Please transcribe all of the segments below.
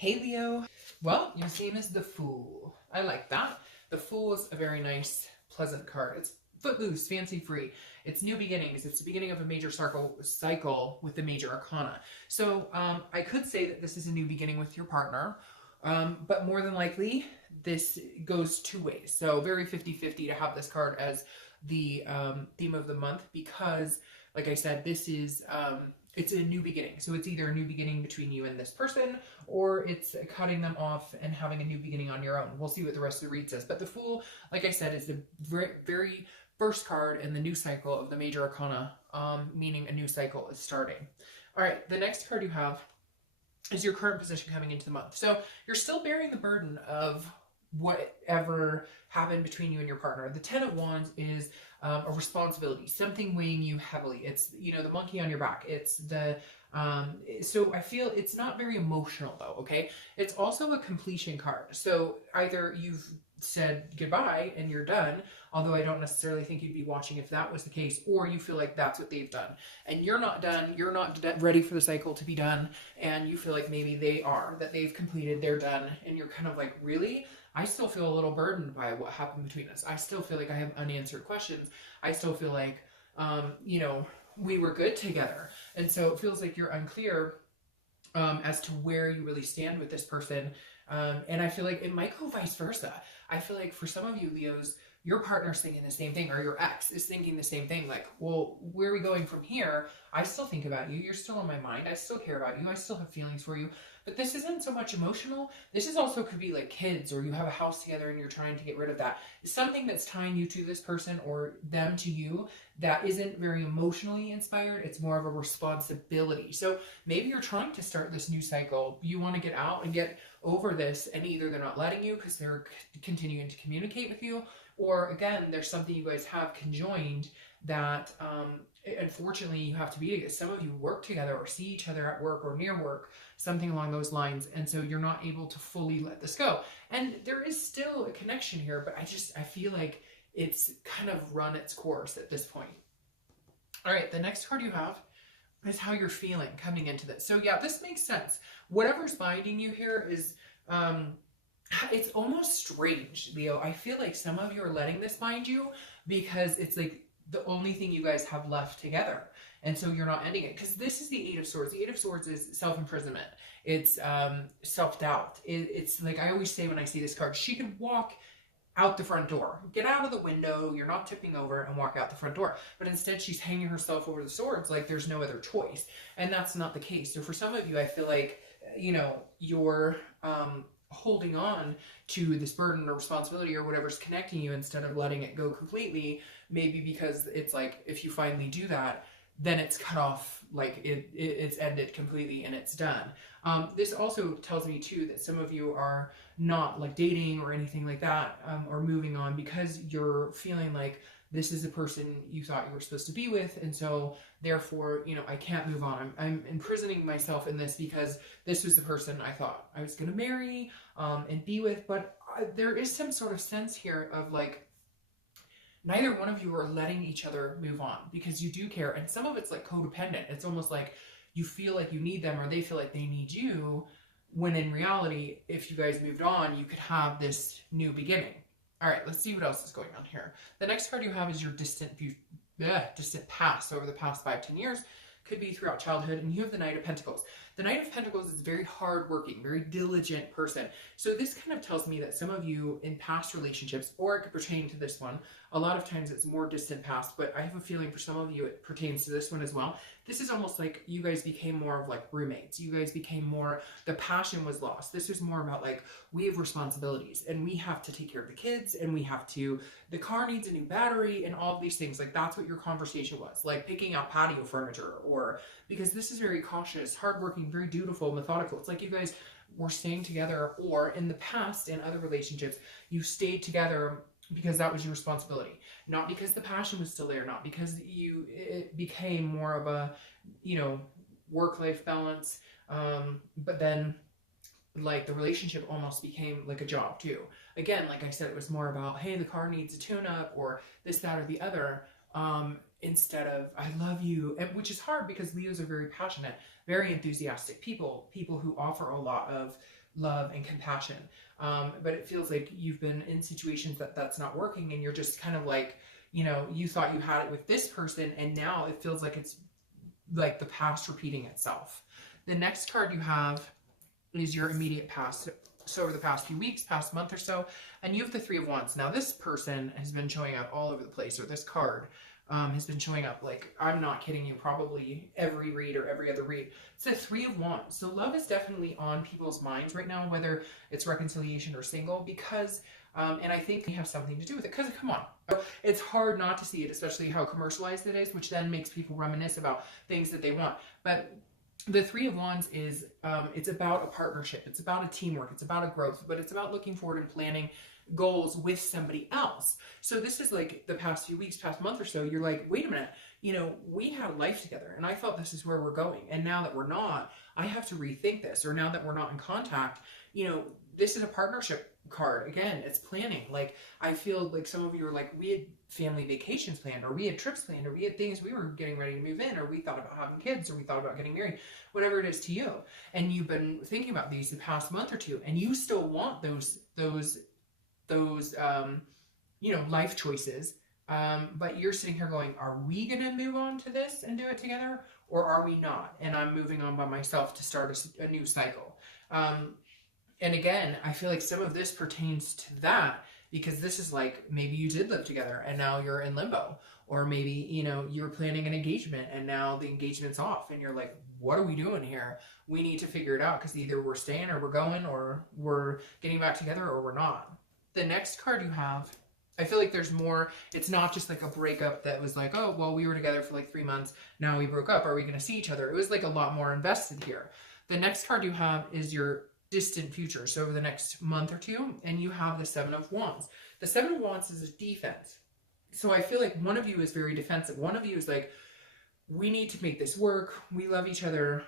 Hey Leo. Well, your same as the Fool. I like that. The Fool is a very nice, pleasant card. It's footloose, fancy free. It's new beginnings. It's the beginning of a major cycle with the major arcana. So I could say that this is a new beginning with your partner, but more than likely, this goes two ways. So very 50-50 to have this card as the theme of the month because, like I said, this is it's a new beginning. So it's either a new beginning between you and this person, or it's cutting them off and having a new beginning on your own. We'll see what the rest of the read says. But the Fool, like I said, is the very first card in the new cycle of the major arcana, meaning a new cycle is starting. All right, the next card you have is your current position coming into the month. So you're still bearing the burden of whatever happened between you and your partner. The Ten of Wands is a responsibility, something weighing you heavily. It's, you know, the monkey on your back. It's the, so I feel it's not very emotional though, okay? It's also a completion card. So either you've said goodbye and you're done, although I don't necessarily think you'd be watching if that was the case, or you feel like that's what they've done and you're not done, you're not ready for the cycle to be done, and you feel like maybe they are, that they've completed, they're done, and you're kind of like, really? I still feel a little burdened by what happened between us. I still feel like I have unanswered questions. I still feel like, you know, we were good together. And so it feels like you're unclear as to where you really stand with this person. And I feel like it might go vice versa. I feel like for some of you, Leos, your partner's thinking the same thing, or your ex is thinking the same thing. Like, well, where are we going from here? I still think about you. You're still on my mind. I still care about you. I still have feelings for you. But this isn't so much emotional. This is also could be like kids, or you have a house together and you're trying to get rid of that. Something that's tying you to this person or them to you that isn't very emotionally inspired. It's more of a responsibility. So maybe you're trying to start this new cycle. You want to get out and get over this, and either they're not letting you because they're continuing to communicate with you, or again, there's something you guys have conjoined that unfortunately you have to be together. Some of you work together or see each other at work or near work, something along those lines, and so you're not able to fully let this go. And there is still a connection here, but I feel like it's kind of run its course at this point. All right, the next card you have is how you're feeling coming into this. So yeah, this makes sense. Whatever's binding you here is it's almost strange, Leo. I feel like some of you are letting this bind you because it's like the only thing you guys have left together. And so you're not ending it. Because this is the Eight of Swords. The Eight of Swords is self-imprisonment. It's self-doubt. It's like I always say when I see this card, she could walk out the front door, get out of the window, you're not tipping over, and walk out the front door. But instead she's hanging herself over the swords like there's no other choice. And that's not the case. So for some of you, I feel like, you know, you're holding on to this burden or responsibility or whatever's connecting you instead of letting it go completely, maybe because it's like if you finally do that, then it's cut off, like it's ended completely and it's done. This also tells me too that some of you are not like dating or anything like that, or moving on because you're feeling like this is the person you thought you were supposed to be with, and so therefore, you know, I can't move on. I'm imprisoning myself in this because this was the person I thought I was going to marry and be with, but there is some sort of sense here of like neither one of you are letting each other move on because you do care, and some of it's like codependent. It's almost like you feel like you need them or they feel like they need you, when in reality, if you guys moved on, you could have this new beginning. All right, let's see what else is going on here. The next card you have is your distant past, over the past 5-10 years. Could be throughout childhood, and you have the Knight of Pentacles. The Knight of Pentacles is a very hardworking, very diligent person. So this kind of tells me that some of you in past relationships, or it could pertain to this one, a lot of times it's more distant past, but I have a feeling for some of you it pertains to this one as well. This is almost like you guys became more of like roommates. You guys became more, the passion was lost. This was more about like, we have responsibilities and we have to take care of the kids, and we have to, the car needs a new battery and all of these things. Like that's what your conversation was, like picking out patio furniture, or because this is very cautious, hardworking, very dutiful, methodical. It's like you guys were staying together, or in the past in other relationships, you stayed together because that was your responsibility, not because the passion was still there, not because it became more of a, you know, work-life balance, but then like the relationship almost became like a job too. Again, like I said, it was more about, hey, the car needs a tune-up, or this, that, or the other, instead of I love you, and which is hard because Leos are very passionate, very enthusiastic people who offer a lot of love and compassion. But it feels like you've been in situations that's not working, and you're just kind of like, you thought you had it with this person, and now it feels like it's like the past repeating itself. The next card you have is your immediate past. So over the past few weeks, past month or so, and you have the Three of Wands. Now this person has been showing up all over the place, or this card has been showing up, like, I'm not kidding you, probably every read or every other read. It's the Three of Wands. So love is definitely on people's minds right now, whether it's reconciliation or single, because, and I think we have something to do with it, because come on, it's hard not to see it, especially how commercialized it is, which then makes people reminisce about things that they want. But the Three of Wands is, it's about a partnership. It's about a teamwork. It's about a growth, but it's about looking forward and planning goals with somebody else. So this is like the past few weeks, past month or so, you're like, wait a minute, we had a life together and I thought this is where we're going. And now that we're not, I have to rethink this. Or now that we're not in contact, this is a partnership card. Again, it's planning. Like, I feel like some of you are like, we had family vacations planned, or we had trips planned, or we had things we were getting ready to move in, or we thought about having kids, or we thought about getting married, whatever it is to you. And you've been thinking about these the past month or two, and you still want those life choices. But you're sitting here going, are we going to move on to this and do it together, or are we not? And I'm moving on by myself to start a new cycle. And again, I feel like some of this pertains to that, because this is like, maybe you did live together and now you're in limbo, or maybe, you were planning an engagement and now the engagement's off and you're like, what are we doing here? We need to figure it out, because either we're staying or we're going, or we're getting back together or we're not. The next card you have, I feel like there's more. It's not just like a breakup that was like, oh, well, we were together for like 3 months. Now we broke up. Are we going to see each other? It was like a lot more invested here. The next card you have is your distant future. So over the next month or two, and you have the Seven of Wands. The Seven of Wands is a defense. So I feel like one of you is very defensive. One of you is like, we need to make this work. We love each other,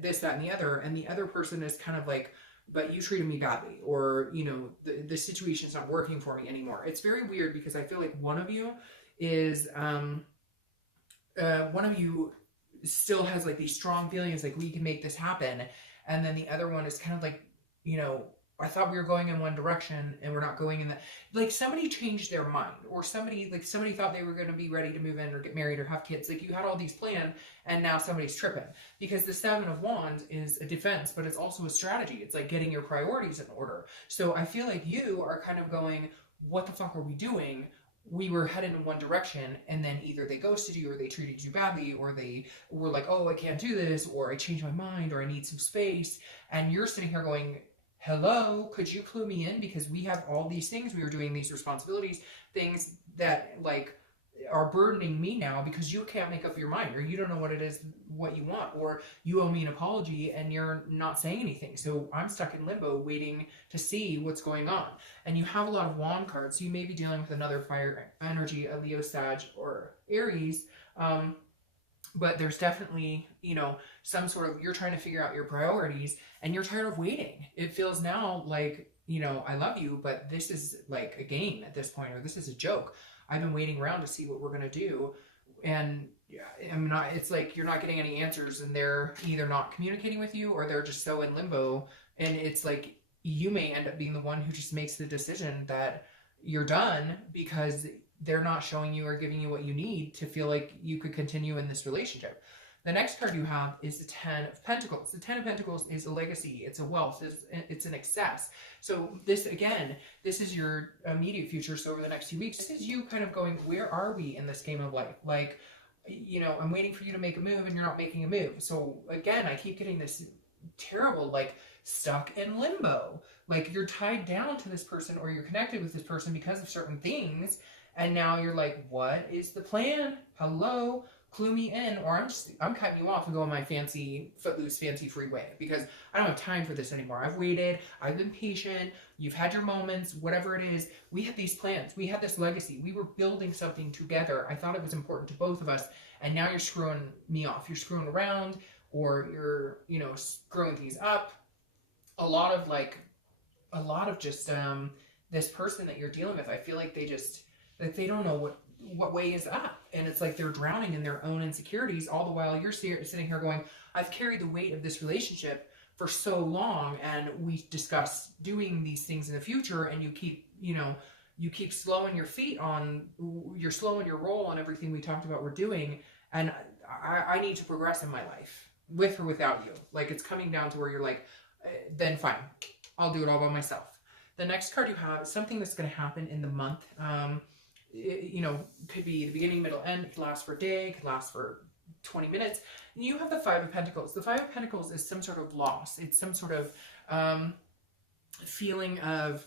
this, that, and the other. And the other person is kind of like, but you treated me badly, or, the situation's not working for me anymore. It's very weird, because I feel like one of you is, one of you still has like these strong feelings, like we can make this happen. And then the other one is kind of like, I thought we were going in one direction and we're not going in that. Like, somebody changed their mind, or somebody thought they were going to be ready to move in or get married or have kids. Like, you had all these planned and now somebody's tripping, because the Seven of Wands is a defense, but it's also a strategy. It's like getting your priorities in order. So I feel like you are kind of going, what the fuck are we doing? We were headed in one direction, and then either they ghosted you, or they treated you badly, or they were like, oh, I can't do this, or I changed my mind, or I need some space. And you're sitting here going, hello, could you clue me in? Because we have all these things. We were doing these responsibilities, things that like are burdening me now, because you can't make up your mind, or you don't know what it is, what you want, or you owe me an apology and you're not saying anything. So I'm stuck in limbo waiting to see what's going on. And you have a lot of wand cards. So you may be dealing with another fire energy, a Leo, Sag, or Aries. But there's definitely, some sort of, you're trying to figure out your priorities and you're tired of waiting. It feels now like, I love you, but this is like a game at this point, or this is a joke. I've been waiting around to see what we're going to do. And it's like, you're not getting any answers, and they're either not communicating with you, or they're just so in limbo. And it's like, you may end up being the one who just makes the decision that you're done, because they're not showing you or giving you what you need to feel like you could continue in this relationship. The next card you have is the Ten of Pentacles. The Ten of Pentacles is a legacy. It's a wealth. It's an excess. So this, again, this is your immediate future. So over the next few weeks, this is you kind of going, where are we in this game of life? Like, I'm waiting for you to make a move and you're not making a move. So again, I keep getting this terrible, like, stuck in limbo. Like, you're tied down to this person, or you're connected with this person because of certain things. And now you're like, what is the plan? Hello? Clue me in, or I'm cutting you off and going my fancy, footloose, fancy free way, because I don't have time for this anymore. I've waited. I've been patient. You've had your moments, whatever it is. We had these plans. We had this legacy. We were building something together. I thought it was important to both of us. And now you're screwing me off. You're screwing around, or you're, screwing things up. A lot of just, this person that you're dealing with, I feel like they don't know what way is that? And it's like they're drowning in their own insecurities, all the while you're sitting here going, I've carried the weight of this relationship for so long, and we discuss doing these things in the future, and you keep, you keep slowing your feet on, you're slowing your roll on everything we talked about we're doing, and I need to progress in my life, with or without you. Like, it's coming down to where you're like, then fine, I'll do it all by myself. The next card you have is something that's going to happen in the month. Could be the beginning, middle, end. It could last for a day, could last for 20 minutes. And you have the Five of Pentacles. The Five of Pentacles is some sort of loss. It's some sort of feeling of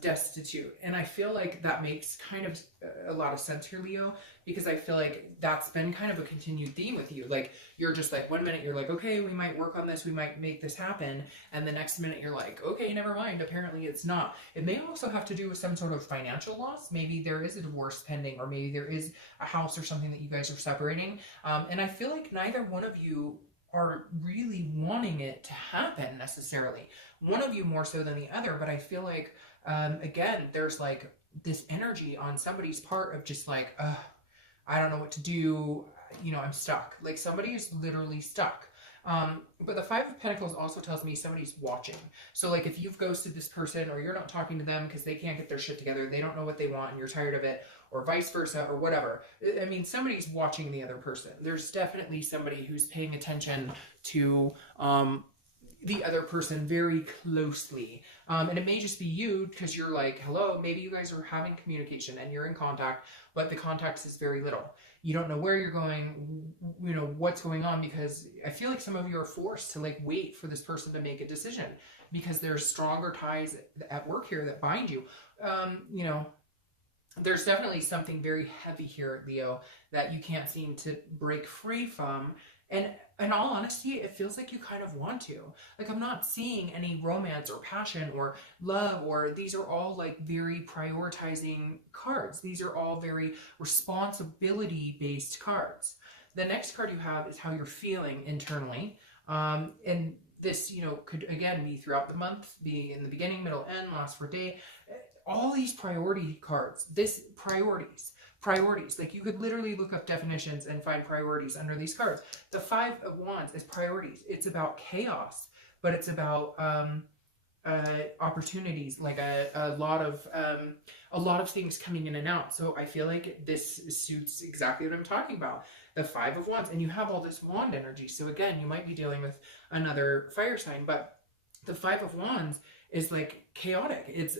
destitute. And I feel like that makes kind of a lot of sense here, Leo, because I feel like that's been kind of a continued theme with you. Like, you're just like, one minute you're like, okay, we might work on this, we might make this happen. And the next minute you're like, okay, never mind. Apparently it's not. It may also have to do with some sort of financial loss. Maybe there is a divorce pending, or maybe there is a house or something that you guys are separating. And I feel like neither one of you are really wanting it to happen necessarily. One of you more so than the other, but I feel like, again, there's like this energy on somebody's part of just like, I don't know what to do. I'm stuck. Like, somebody is literally stuck. But the Five of Pentacles also tells me somebody's watching. So like, if you've ghosted this person, or you're not talking to them because they can't get their shit together, they don't know what they want and you're tired of it, or vice versa, or whatever. I mean, somebody's watching the other person. There's definitely somebody who's paying attention to the other person very closely. And it may just be you, because you're like, hello, maybe you guys are having communication and you're in contact, but the context is very little. You don't know where you're going, what's going on, because I feel like some of you are forced to like wait for this person to make a decision, because there's stronger ties at work here that bind you. There's definitely something very heavy here, Leo, that you can't seem to break free from. And in all honesty, it feels like you kind of want to. Like, I'm not seeing any romance or passion or love, or these are all like very prioritizing cards. These are all very responsibility-based cards. The next card you have is how you're feeling internally. And this, could again be throughout the month, be in the beginning, middle, end, last for a day. All these priority cards, priorities. Like, you could literally look up definitions and find priorities under these cards. The Five of Wands is priorities. It's about chaos, but it's about opportunities, like a lot of things coming in and out. So I feel like this suits exactly what I'm talking about. The Five of Wands, and you have all this wand energy. So again, you might be dealing with another fire sign, but the Five of Wands is like chaotic. It's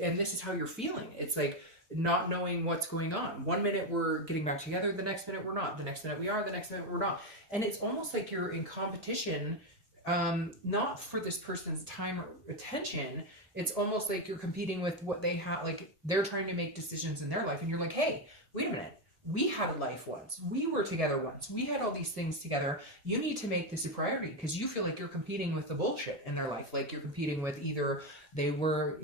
and this is how you're feeling. It's like not knowing what's going on. One minute we're getting back together, the next minute we're not. The next minute we are, the next minute we're not. And it's almost like you're in competition, not for this person's time or attention. It's almost like you're competing with what they have. Like, they're trying to make decisions in their life, and you're like, hey, wait a minute. We had a life once. We were together once. We had all these things together. You need to make this a priority, because you feel like you're competing with the bullshit in their life. Like, you're competing with either they were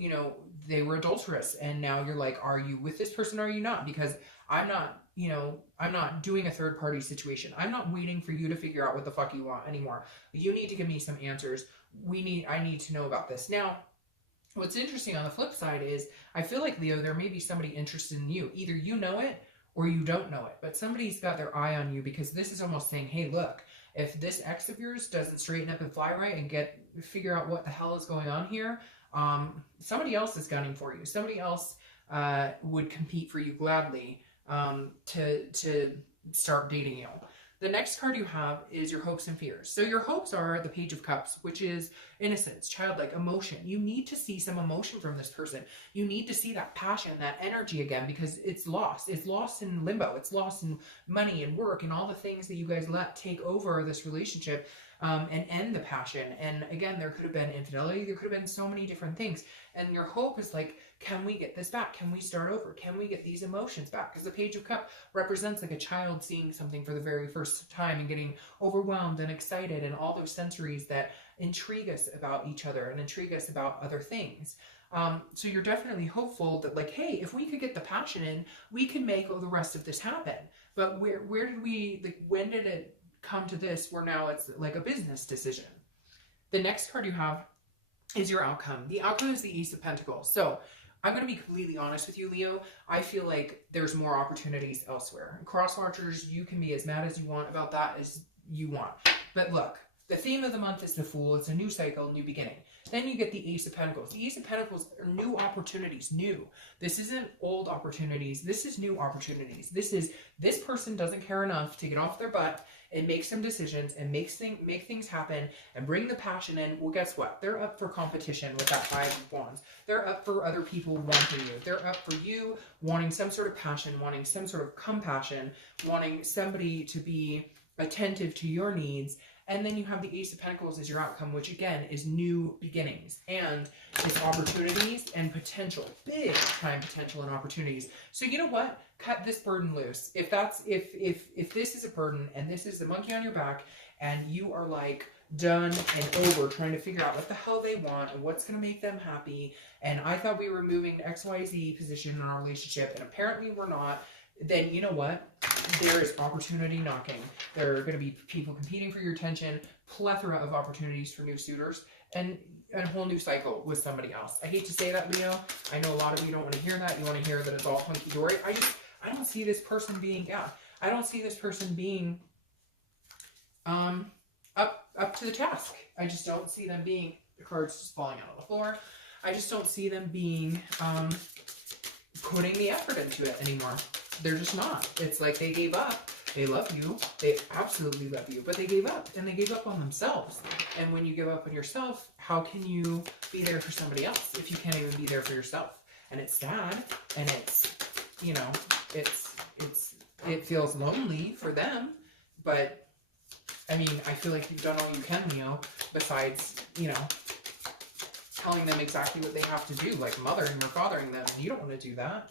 adulterous, and now you're like, are you with this person or are you not? Because I'm not doing a third party situation. I'm not waiting for you to figure out what the fuck you want anymore. You need to give me some answers. I need to know about this. Now, what's interesting on the flip side is, I feel like, Leo, there may be somebody interested in you. Either you know it or you don't know it, but somebody's got their eye on you, because this is almost saying, hey, look, if this ex of yours doesn't straighten up and fly right and figure out what the hell is going on here, somebody else is gunning for you. Somebody else would compete for you gladly to start dating you. The next card you have is your hopes and fears. So your hopes are the Page of Cups, which is innocence, childlike emotion. You need to see some emotion from this person. You need to see that passion, that energy again, because it's lost. It's lost in limbo. It's lost in money and work and all the things that you guys let take over this relationship and end the passion. And again, there could have been infidelity. There could have been so many different things. And your hope is like, can we get this back? Can we start over? Can we get these emotions back? Because the Page of Cups represents like a child seeing something for the very first time and getting overwhelmed and excited, and all those sensories that intrigue us about each other and intrigue us about other things. So you're definitely hopeful that, like, hey, if we could get the passion in, we can make the rest of this happen. But where did we, like, when did it come to this where now it's like a business decision? The next card you have is your outcome. The outcome is the Ace of Pentacles. So I'm going to be completely honest with you, Leo. I feel like there's more opportunities elsewhere. Cross watchers, you can be as mad as you want about that as you want. But look, the theme of the month is the Fool. It's a new cycle, new beginning. Then you get the Ace of Pentacles. The Ace of Pentacles are new opportunities, new. This isn't old opportunities. This is new opportunities. This person doesn't care enough to get off their butt and make some decisions and make things happen and bring the passion in. Well, guess what? They're up for competition with that Five of Wands. They're up for other people wanting you. They're up for you wanting some sort of passion, wanting some sort of compassion, wanting somebody to be attentive to your needs. And then you have the Ace of Pentacles as your outcome, which again is new beginnings and it's opportunities and potential, big time potential and opportunities. So you know what? Cut this burden loose. If this is a burden and this is the monkey on your back and you are like done and over trying to figure out what the hell they want and what's going to make them happy, and I thought we were moving to XYZ position in our relationship and apparently we're not, then you know what? There is opportunity knocking. There are going to be people competing for your attention, plethora of opportunities for new suitors, and a whole new cycle with somebody else. I hate to say that, Leo. I know a lot of you don't want to hear that. You want to hear that it's all hunky-dory. I don't see this person being, I don't see this person being up to the task. I just don't see them being, the cards just falling out on the floor. I just don't see them being putting the effort into it anymore. They're just not. It's like they gave up. They love you. They absolutely love you. But they gave up. And they gave up on themselves. And when you give up on yourself, how can you be there for somebody else if you can't even be there for yourself? And it's sad. And it's, you know, it feels lonely for them. But, I mean, I feel like you've done all you can, Leo, besides, you know, telling them exactly what they have to do, like mothering or fathering them. You don't want to do that.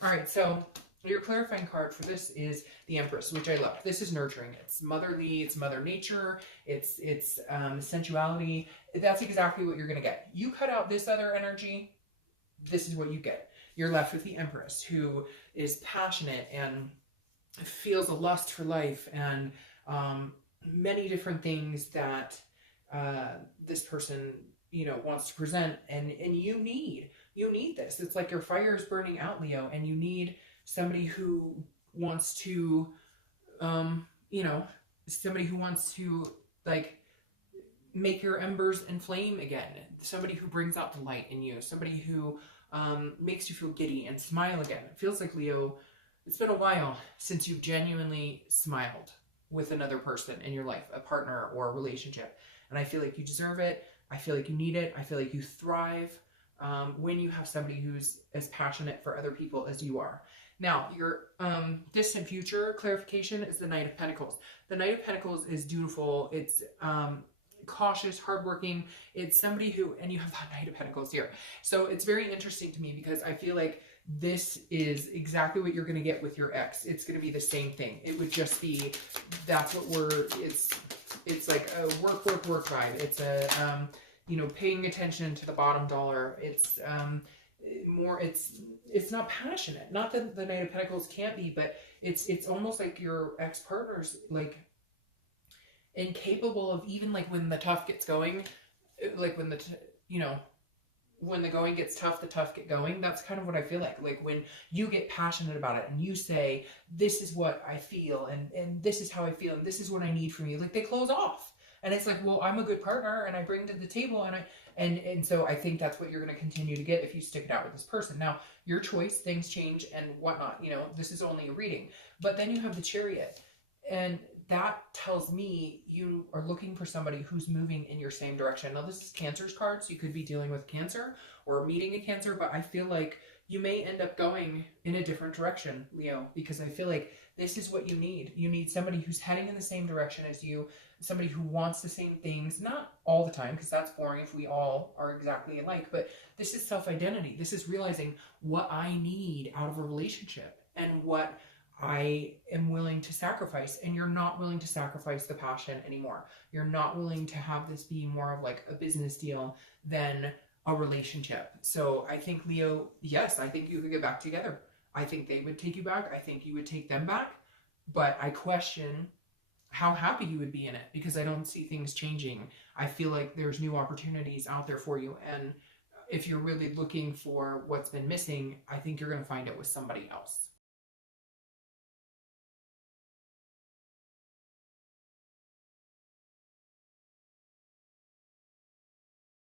All right, so your clarifying card for this is the Empress, which I love. This is nurturing. It's motherly. It's Mother Nature. It's sensuality. That's exactly what you're going to get. You cut out this other energy, this is what you get. You're left with the Empress, who is passionate and feels a lust for life and many different things that this person, you know, wants to present. And you need this. It's like your fire is burning out, Leo, and you need somebody who wants to, you know, somebody who wants to, like, make your embers inflame again. Somebody who brings out the light in you. Somebody who makes you feel giddy and smile again. It feels like, Leo, it's been a while since you've genuinely smiled with another person in your life, a partner or a relationship. And I feel like you deserve it. I feel like you need it. I feel like you thrive when you have somebody who's as passionate for other people as you are. Now, your distant future clarification is the Knight of Pentacles. The Knight of Pentacles is dutiful. It's cautious, hardworking. It's somebody who, and you have that Knight of Pentacles here. So it's very interesting to me because I feel like this is exactly what you're going to get with your ex. It's going to be the same thing. It would just be, that's what it's like a work vibe. It's a, you know, paying attention to the bottom dollar. It's more, it's not passionate. Not that the Knight of Pentacles can't be, but it's almost like your ex-partner's like incapable of, even like when the tough gets going, like when you know, when the going gets tough, the tough get going. That's kind of what I feel like. Like when you get passionate about it and you say, this is what I feel and this is how I feel and this is what I need from you. Like they close off. And it's like, well, I'm a good partner and I bring to the table and so I think that's what you're going to continue to get if you stick it out with this person. Now, your choice, things change and whatnot. You know, this is only a reading. But then you have the Chariot. And that tells me you are looking for somebody who's moving in your same direction. Now, this is Cancer's card, so you could be dealing with Cancer or meeting a Cancer, but I feel like you may end up going in a different direction, Leo, because I feel like this is what you need. You need somebody who's heading in the same direction as you, somebody who wants the same things, not all the time, because that's boring if we all are exactly alike, but this is self-identity. This is realizing what I need out of a relationship and what I am willing to sacrifice. And you're not willing to sacrifice the passion anymore. You're not willing to have this be more of like a business deal than a relationship. So I think, Leo, yes, I think you could get back together. I think they would take you back. I think you would take them back. But I question how happy you would be in it because I don't see things changing. I feel like there's new opportunities out there for you. And if you're really looking for what's been missing, I think you're going to find it with somebody else.